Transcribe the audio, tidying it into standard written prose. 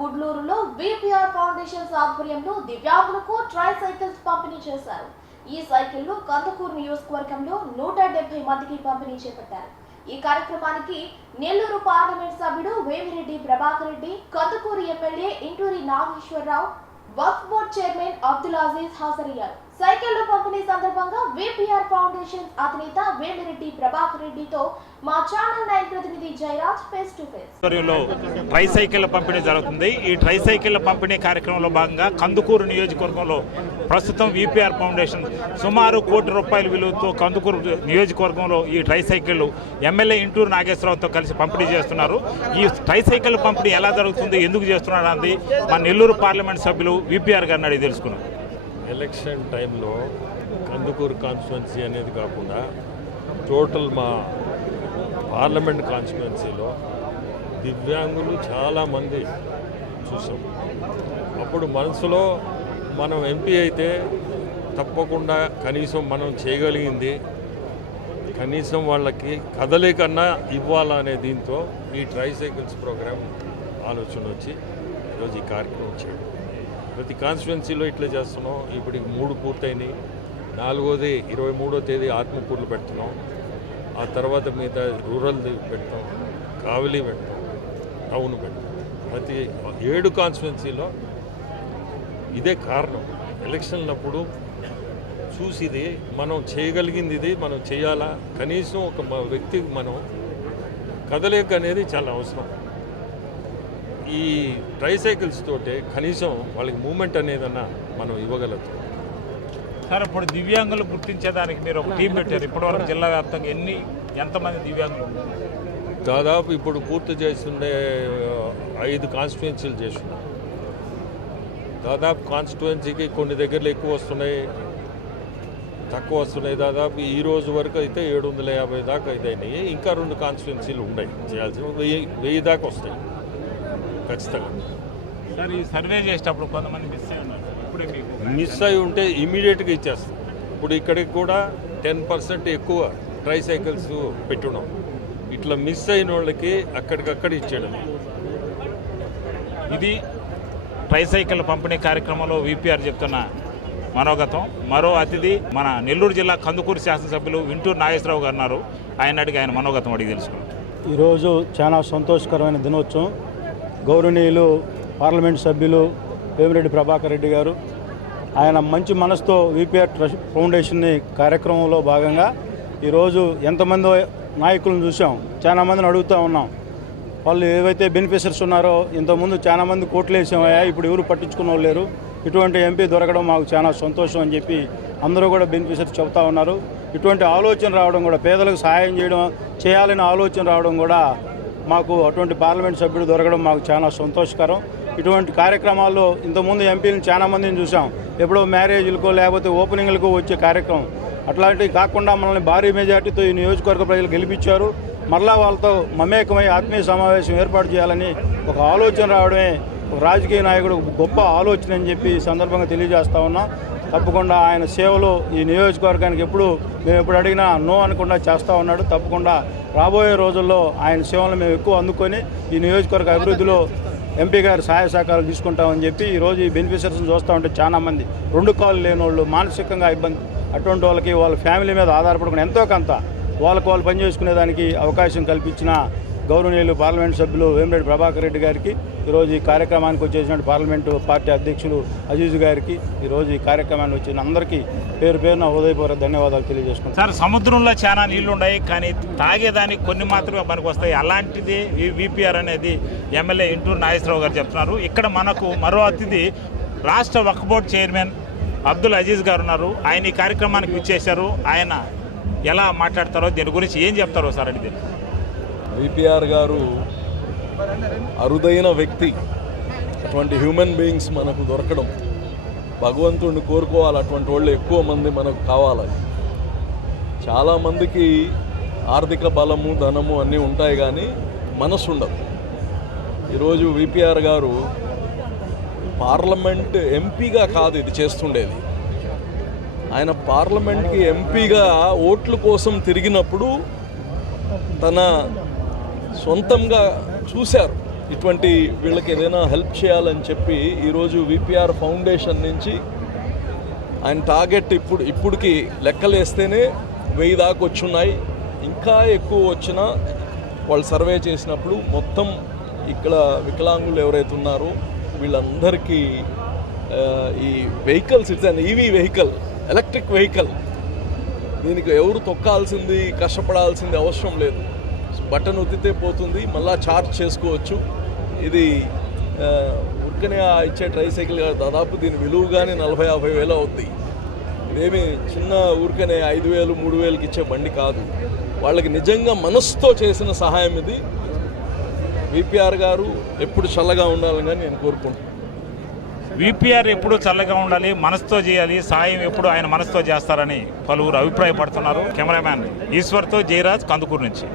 గుడ్లూరులో VPR foundation ఆధ్వర్యంలో దివ్యాంగులకు try cycles పంపిణీ చేశారు. ఈ సైకిళ్లు కందుకూరు నియోజకవర్గంలో 170 మందికి పంపిణీ చేపట్టారు. ఈ కార్యక్రమానికి నెల్లూరు పార్లమెంట్ సభ్యుడు వేమిరెడ్డి ప్రభాకర్ రెడ్డి, కందుకూరు ఎమ్మెల్యే ఇంటూరి నాగేశ్వరరావు, వక్ఫ్ బోర్డు చైర్మన్ అబ్దుల్ అజీజ్ హాజరయ్యారు. సైకిళ్ల పంపిణీ సందర్భంగా విపిఆర్ ఫౌండేషన్ అధినేత వేమిరెడ్డి ప్రభాకర్ రెడ్డితో మా ఛానల్ 9 ప్రతినిధి జయరాజ్ ఫేస్ టు ఫేస్. ట్రై సైకిళ్ల పంపిణీ జరుగుతుంది. ఈ ట్రై సైకిళ్ల పంపిణీ కార్యక్రమంలో భాగంగా కందుకూరు నియోజకవర్గంలో ప్రస్తుతం విపిఆర్ ఫౌండేషన్ సుమారు ₹1 కోటి విలువతో కందుకూరు నియోజకవర్గంలో ఈ ట్రై సైకిళ్లు ఎమ్మెల్యే ఇంటూరు నాగేశ్వరరావుతో కలిసి పంపిణీ చేస్తున్నారు. ఈ ట్రై సైకిళ్ల పంపిణీ ఎలా జరుగుతుంది, ఎందుకు చేస్తున్నారు అన్నది మన నెల్లూరు పార్లమెంట్ సభ్యులు విపిఆర్ గారిని అడిగి తెలుసుకున్నారు. ఎలక్షన్ టైంలో కందుకూరు కాన్స్టిట్యున్సీ అనేది కాకుండా టోటల్ మా పార్లమెంట్ కాన్స్టిట్యున్సీలో దివ్యాంగులు చాలామంది చూసాం. అప్పుడు మనసులో మనం ఎంపీ అయితే తప్పకుండా కనీసం మనం చేయగలిగింది కనీసం వాళ్ళకి కదలికన్నా ఇవ్వాలనే దీంతో ఈ ట్రై సైకిల్స్ ప్రోగ్రాం ఆలోచన వచ్చి ఈరోజు ఈ కార్యక్రమం చేయడం. ప్రతి కాన్స్టిట్యున్సీలో ఇట్లా చేస్తున్నాం. ఇప్పటికి 3 పూర్తయినాయి. 4వది 23వ తేదీ ఆత్మకూరులు పెడుతున్నాం. ఆ తర్వాత మిగతా రూరల్ది పెడతాం, కావలి పెడతాం, టౌన్ పెడతాం. ప్రతి 7 కాన్స్టిట్యున్సీలో ఇదే కారణం. ఎలక్షన్లప్పుడు చూసిది మనం చేయగలిగింది, ఇది మనం చేయాలా, కనీసం ఒక వ్యక్తికి మనం కదలేక అనేది చాలా అవసరం. ఈ ట్రై సైకిల్స్ తోటే కనీసం వాళ్ళకి మూమెంట్ అనేదన్నా మనం ఇవ్వగలుగుతాం. సార్, ఇప్పుడు దివ్యాంగులు గుర్తించేదానికి మీరు ఒక టీం పెట్టారు. ఇప్పటివరకు జిల్లా వ్యాప్తంగా ఎంతమంది దివ్యాంగులు? దాదాపు ఇప్పుడు పూర్తి చేస్తుండే 5 కాన్స్టిట్యున్సీలు చేస్తున్నాం. దాదాపు కాన్స్టిట్యున్సీకి కొన్ని దగ్గరలో ఎక్కువ వస్తున్నాయి, తక్కువ వస్తున్నాయి. దాదాపు ఈ రోజు వరకు అయితే 750 దాకా అయినాయి. ఇంకా 2 కాన్స్టిట్యున్సీలు ఉన్నాయి చేయాల్సిన. 1000 దాకా వస్తాయి ఖచ్చితంగా. సార్, ఈ సర్వే చేసేటప్పుడు కొంతమంది మిస్ అయి ఉన్నారు. ఇప్పుడే మీకు మిస్ అయి ఉంటే ఇమీడియట్గా ఇచ్చేస్తాం. ఇప్పుడు ఇక్కడికి కూడా 10% ఎక్కువ ట్రై సైకిల్స్ పెట్టున్నాం. ఇట్లా మిస్ అయిన వాళ్ళకి అక్కడికక్కడ ఇచ్చేయడం. ఇది ట్రై సైకిల్ పంపిణీ కార్యక్రమంలో విపిఆర్ చెప్తున్న మనోగతం. మరో అతిథి మన నెల్లూరు జిల్లా కందుకూరు శాసనసభ్యులు ఇంటూరు నాగేశ్వరరావు గారు ఉన్నారు. ఆయన అడిగి ఆయన మనోగతం అడిగి తెలుసుకున్నాం. ఈరోజు చాలా సంతోషకరమైన దినోత్సవం. గౌరవనీయులు పార్లమెంట్ సభ్యులు వేమిరెడ్డి ప్రభాకర్ రెడ్డి గారు ఆయన మంచి మనసుతో విపిఆర్ ట్రస్ట్ ఫౌండేషన్ కార్యక్రమంలో భాగంగా ఈరోజు ఎంతమంది నాయకులను చూసాం, చాలా మందిని అడుగుతూ ఉన్నాం. వాళ్ళు ఏవైతే బెనిఫిషరీస్ ఉన్నారో ఇంతకుముందు చాలా మంది కోట్లు వేసామయ్యా, ఇప్పుడు ఎవరు పట్టించుకున్న వాళ్ళు లేరు, ఇటువంటి ఎంపీ దొరకడం మాకు చాలా సంతోషం అని చెప్పి అందరూ కూడా బెనిఫిషరీస్ చెబుతూ ఉన్నారు. ఇటువంటి ఆలోచన రావడం కూడా, పేదలకు సహాయం చేయాలనే ఆలోచన రావడం కూడా మాకు అటువంటి పార్లమెంట్ సభ్యుడు దొరకడం మాకు చాలా సంతోషకరం. ఇటువంటి కార్యక్రమాల్లో ఇంతకుముందు ఎంపీలను చాలా మందిని చూసాం, ఎప్పుడో మ్యారేజ్లకో లేకపోతే ఓపెనింగ్లకు వచ్చే కార్యక్రమం. అట్లాంటివి కాకుండా మనల్ని భారీ మెజార్టీతో ఈ నియోజకవర్గ ప్రజలు గెలిపించారు. మరలా వాళ్ళతో మమేకమై ఆత్మీయ సమావేశం ఏర్పాటు చేయాలని ఒక ఆలోచన రావడమే ఒక రాజకీయ నాయకుడు గొప్ప ఆలోచన అని చెప్పి ఈ సందర్భంగా తెలియజేస్తా ఉన్నాం. తప్పకుండా ఆయన సేవలు ఈ నియోజకవర్గానికి మేము ఎప్పుడు అడిగినా నో అనకుండా చేస్తూ ఉన్నాడు. తప్పకుండా రాబోయే రోజుల్లో ఆయన సేవలను మేము ఎక్కువ అందుకొని ఈ నియోజకవర్గ అభివృద్ధిలో ఎంపీ గారి సహాయ సహకారాలు తీసుకుంటామని చెప్పి ఈరోజు ఈ బెనిఫిషరీస్ని చూస్తూ ఉంటే చాలామంది 2 కాళ్ళు లేని వాళ్ళు, మానసికంగా ఇబ్బంది, అటువంటి వాళ్ళకి వాళ్ళ ఫ్యామిలీ మీద ఆధారపడుకుని ఎంతో కొంత వాళ్ళు పనిచేసుకునేదానికి అవకాశం కల్పించిన గౌరవనీయులు పార్లమెంట్ సభ్యులు వేమిరెడ్డి ప్రభాకర్ రెడ్డి గారికి, ఈరోజు ఈ కార్యక్రమానికి వచ్చేసిన పార్లమెంటు పార్టీ అధ్యక్షులు అజీజ్ గారికి, ఈరోజు ఈ కార్యక్రమానికి వచ్చిన అందరికీ పేరు పేరున హృదయపూర్వక ధన్యవాదాలు తెలియజేసుకుంటాం. సార్, సముద్రంలో చాలా నీళ్లు ఉన్నాయి, కానీ తాగేదానికి కొన్ని మాత్రమే పనికి వస్తాయి. అలాంటిది విపిఆర్ అనేది ఎమ్మెల్యే ఇంటూరు నాగేశ్వరరావు గారు చెప్తున్నారు. ఇక్కడ మనకు మరో అతిథి రాష్ట్ర వక్ఫ్ బోర్డు చైర్మన్ అబ్దుల్ అజీజ్ గారు ఉన్నారు. ఆయన ఈ కార్యక్రమానికి విచ్చేశారు. ఆయన ఎలా మాట్లాడతారో, దీని గురించి ఏం చెప్తారో సార్ అడిగితే. విపిఆర్ గారు అరుదైన వ్యక్తి. అటువంటి హ్యూమన్ బీయింగ్స్ మనకు దొరకడం, భగవంతుడిని కోరుకోవాలి, అటువంటి వాళ్ళు ఎక్కువ మంది మనకు కావాలి. చాలామందికి ఆర్థిక బలము, ధనము అన్నీ ఉంటాయి, కానీ మనసు ఉండదు. ఈరోజు విపిఆర్ గారు పార్లమెంట్ ఎంపీగా కాదు ఇది చేస్తుండేది. ఆయన పార్లమెంట్కి ఎంపీగా ఓట్ల కోసం తిరిగినప్పుడు తన సొంతంగా చూశారు ఇటువంటి వీళ్ళకి ఏదైనా హెల్ప్ చేయాలని చెప్పి ఈరోజు విపిఆర్ ఫౌండేషన్ నుంచి ఆయన టార్గెట్ ఇప్పటికి లెక్కలేస్తేనే 1000 దాకా వచ్చున్నాయి. ఇంకా ఎక్కువ వచ్చినా వాళ్ళు సర్వే చేసినప్పుడు మొత్తం ఇక్కడ వికలాంగులు ఎవరైతే ఉన్నారో వీళ్ళందరికీ ఈ vehicles it's an EV vehicle, electric vehicle. దీనికి ఎవరు తొక్కాల్సింది కష్టపడాల్సింది అవసరం లేదు. బటన్ ఒత్తితే పోతుంది, మళ్ళా ఛార్జ్ చేసుకోవచ్చు. ఇది ఊరికనే ఇచ్చే ట్రైసైకిల్ దాదాపు దీని విలువగానే 40-50 వేలు అవుద్ది. ఇదేమి చిన్న ఊరికనే 5,000-3,000కి ఇచ్చే బండి కాదు. వాళ్ళకి నిజంగా మనసుతో చేసిన సహాయం ఇది. విపిఆర్ గారు ఎప్పుడు చల్లగా ఉండాలని నేను కోరుకుంటున్నాను. విపిఆర్ ఎప్పుడు చల్లగా ఉండాలి, మనసుతో చేయాలి, సాయం ఎప్పుడు ఆయన మనసుతో చేస్తారని పలువురు అభిప్రాయపడుతున్నారు. కెమెరామ్యాన్ ఈశ్వర్తో జయరాజ్, కందుకూరు నుంచి.